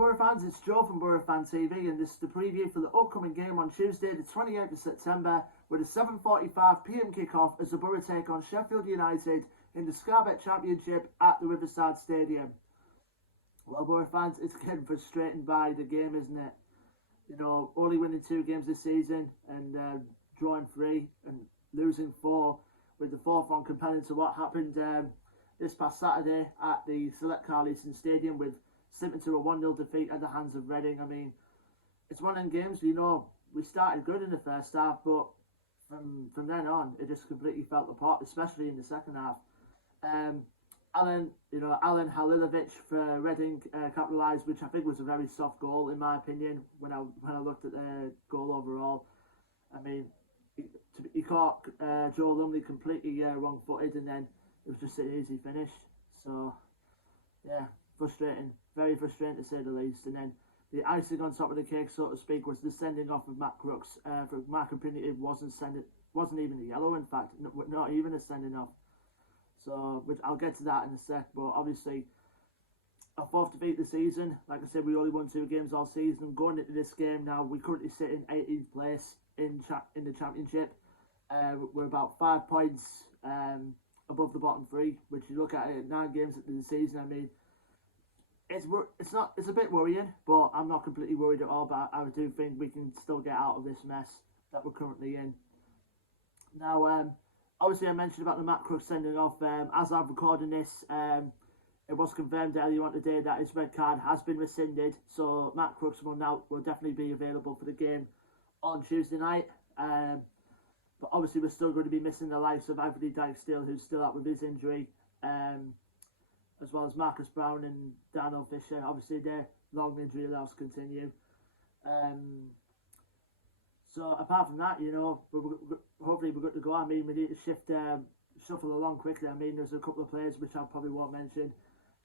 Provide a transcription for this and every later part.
Boro fans, it's Joe from Boro Fan TV, and this is the preview for the upcoming game on Tuesday the 28th of September with a 7:45pm kickoff as the Boro take on Sheffield United in the Scarbet Championship at the Riverside Stadium. Well, Boro fans, it's getting frustrating by the game, isn't it? You know, only winning 2 games this season and drawing 3 and losing 4, with the 4th one compelling to what happened this past Saturday at the Select Carlisle Stadium, with slipping to a 1-0 defeat at the hands of Reading. I mean, it's one of them games, you know, we started good in the first half, but from then on, it just completely fell apart, especially in the second half. Alan Halilovic for Reading capitalised, which I think was a very soft goal in my opinion when I looked at the goal overall. I mean, he caught Joe Lumley completely wrong-footed, and then it was just an easy finish. So, yeah, frustrating. Very frustrating to say the least. And then the icing on top of the cake, so to speak, was the sending off of Matt Crooks. For my opinion, it wasn't even a yellow, in fact, not even a sending off. So, which I'll get to that in a sec. But obviously, a 4th defeat this season. Like I said, we only won 2 games all season. Going into this game now, we currently sit in 18th place in the championship. We're about 5 points above the bottom 3. Which you look at it, 9 games into the season. I mean, it's a bit worrying, but I'm not completely worried at all. But I do think we can still get out of this mess that we're currently in. Now, obviously I mentioned about the Matt Crooks sending off. As I'm recording this, it was confirmed earlier on today that his red card has been rescinded. So Matt Crooks will definitely be available for the game on Tuesday night. But obviously we're still going to be missing the likes of Anthony Dyke-Steele, who's still out with his injury. As well as Marcus Brown and Daniel Fisher. Obviously their long injury allows continue. So apart from that, you know, hopefully we're good to go. I mean, we need to shuffle along quickly. I mean, there's a couple of players which I probably won't mention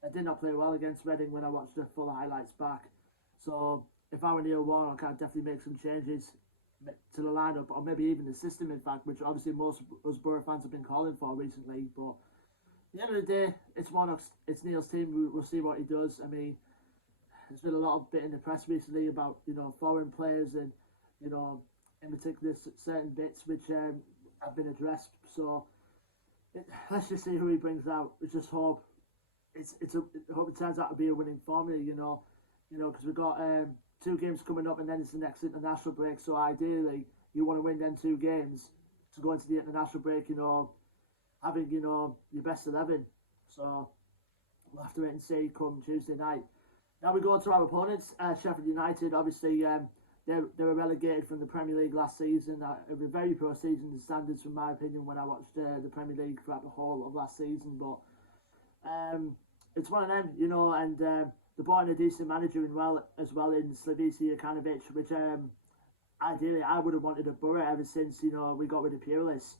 that did not play well against Reading when I watched the full highlights back. So if I were Neil Warnock, I'd definitely make some changes to the lineup, or maybe even the system, in fact, which obviously most of us Boro fans have been calling for recently. But at the end of the day, it's Neil's team. We'll see what he does. I mean, there's been a lot of bit in the press recently about, you know, foreign players and, you know, in particular certain bits which have been addressed. So let's just see who he brings out. We just hope hope it turns out to be a winning formula. You know, because we've got 2 games coming up, and then it's the next international break. So ideally, you want to win them 2 games to go into the international break. You know, having, you know, your best 11. So we'll have to wait and see come Tuesday night. Now we go to our opponents, Sheffield United. Obviously, they were relegated from the Premier League last season. It was a very poor season in standards, from my opinion, when I watched the Premier League throughout the whole of last season. But it's one of them, you know, and they brought in a decent manager as well in Slavica Jokanovic, which ideally I would have wanted at Boro ever since, you know, we got rid of Purelis.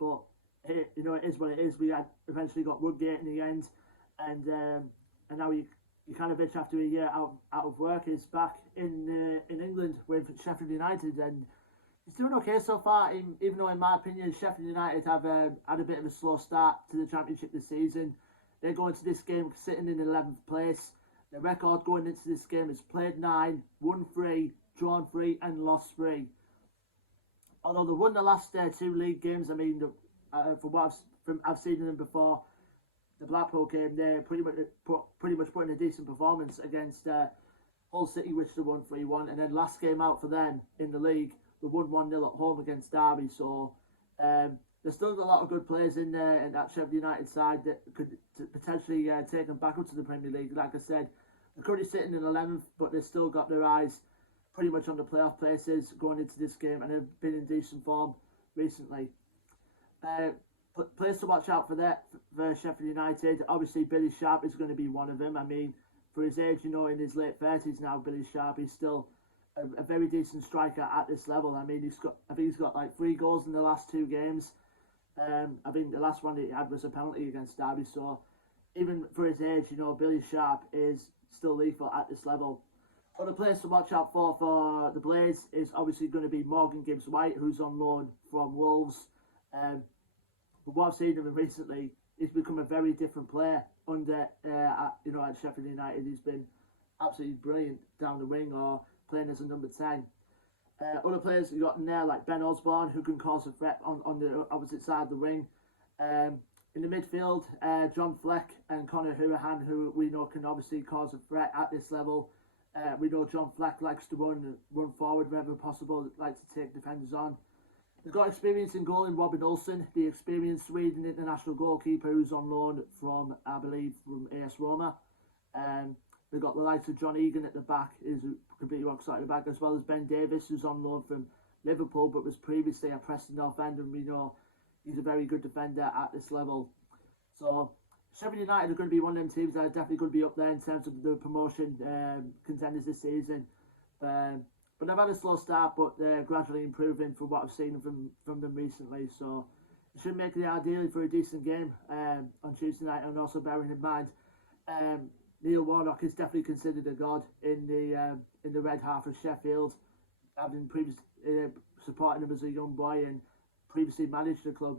But you know, it is what it is. We had eventually got Woodgate in the end, and now Jokanovic, after a year out of work, is back in England with Sheffield United, and he's doing okay so far. Even though, in my opinion, Sheffield United have had a bit of a slow start to the Championship this season. They're going to this game sitting in 11th place. Their record going into this game is played 9, won 3, drawn 3, and lost 3. Although they won the last 2 league games, I mean, from what I've seen in them before, the Blackpool game, they're pretty much putting a decent performance against Hull City, which they won 3-1, and then last game out for them in the league, they won 1-0 at home against Derby. So there's still a lot of good players in there, and that Sheffield United side that could potentially take them back up to the Premier League. Like I said, they're currently sitting in 11th, but they've still got their eyes pretty much on the playoff places going into this game, and have been in decent form recently. Players to watch out for Sheffield United. Obviously, Billy Sharp is going to be one of them. I mean, for his age, you know, in his late 30s now, Billy Sharp is still a very decent striker at this level. I mean, I think he's got like 3 goals in the last 2 games. I think the last one he had was a penalty against Derby. So even for his age, you know, Billy Sharp is still lethal at this level. Other players to watch out for the Blades is obviously going to be Morgan Gibbs-White, who's on loan from Wolves. But what I've seen of him recently, he's become a very different player under, at Sheffield United. He's been absolutely brilliant down the wing or playing as a number 10. Other players you got in there like Ben Osborne, who can cause a threat on the opposite side of the wing. In the midfield, John Fleck and Conor Hurahan, who we know can obviously cause a threat at this level. We know John Fleck likes to run forward wherever possible, likes to take defenders on. They've got experience in goal in Robin Olsen, the experienced Sweden international goalkeeper who's on loan from, I believe, from AS Roma. They've got the likes of John Egan at the back, who's completely rock solid at the back, as well as Ben Davis, who's on loan from Liverpool, but was previously at Preston North End, and we know he's a very good defender at this level. So Sheffield United are going to be one of them teams that are definitely going to be up there in terms of the promotion contenders this season. But they've had a slow start, but they're gradually improving from what I've seen from them recently. So it should make it ideally for a decent game on Tuesday night. And also bearing in mind, Neil Warnock is definitely considered a god in the red half of Sheffield, having previously supporting him as a young boy and previously managed the club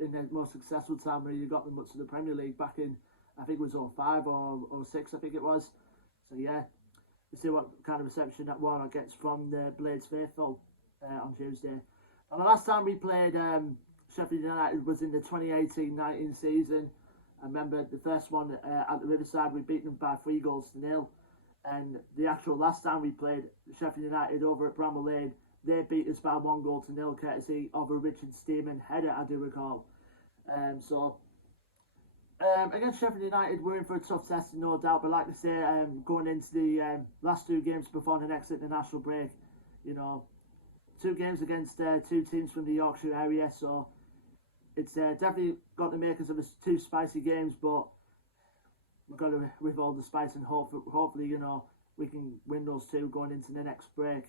in their most successful time where you got them up to the Premier League back in, I think it was 05 or 06, I think it was. So yeah, we'll see what kind of reception that Warnock gets from the Blades faithful on Tuesday. And the last time we played Sheffield United was in the 2018-19 season. I remember the first one at the Riverside, we beat them by 3-0. And the actual last time we played Sheffield United over at Bramall Lane, they beat us by 1-0 courtesy of a Richard Stearman header, I do recall. Against Sheffield United, we're in for a tough test, no doubt. But like I say, going into the last 2 games before the next international break, 2 games against 2 teams from the Yorkshire area, so it's definitely got the makers of 2 spicy games. But we've got to withhold the spice and hopefully, we can win those 2 going into the next break.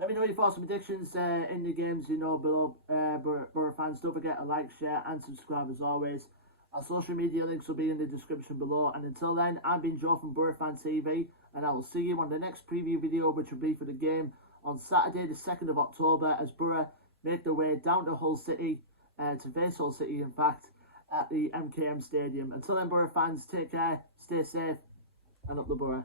Let me know your thoughts and predictions in the games, below. Boro fans, don't forget to like, share and subscribe as always. Our social media links will be in the description below. And until then, I've been Joe from Boro Fan TV, and I will see you on the next preview video, which will be for the game on Saturday the 2nd of October as Boro make their way down to Hull City, to face Hull City in fact, at the MKM Stadium. Until then, Boro fans, take care, stay safe, and up the Boro.